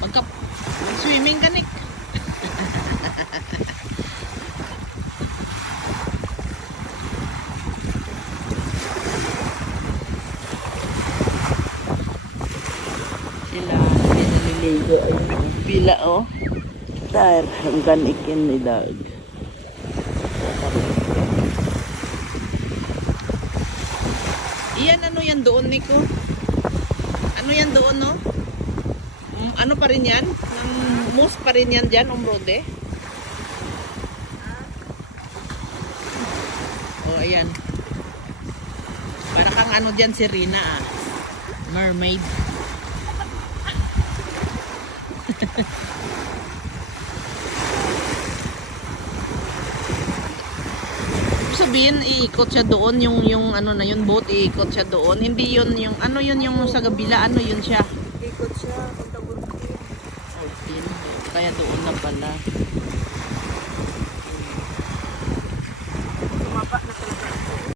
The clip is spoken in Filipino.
Swimming ka, Nick. Sila naliligo. Ayun, pila, oh. Dar, hanggang ikin ni Dag. Iyan, ano yan doon, Nico? Ano yan doon, no? Ano pa rin yan? Moose pa rin yan dyan, umrode. Oh, ayan. Para kang ano dyan, si Rina, ah. Mermaid. Sabihin iikot siya doon yung ano na yun boat iikot siya doon, hindi yun yung ano yun yung sa kabila, ano yun siya Ikot siya, punta Urquin. Ortin, kaya doon na pala.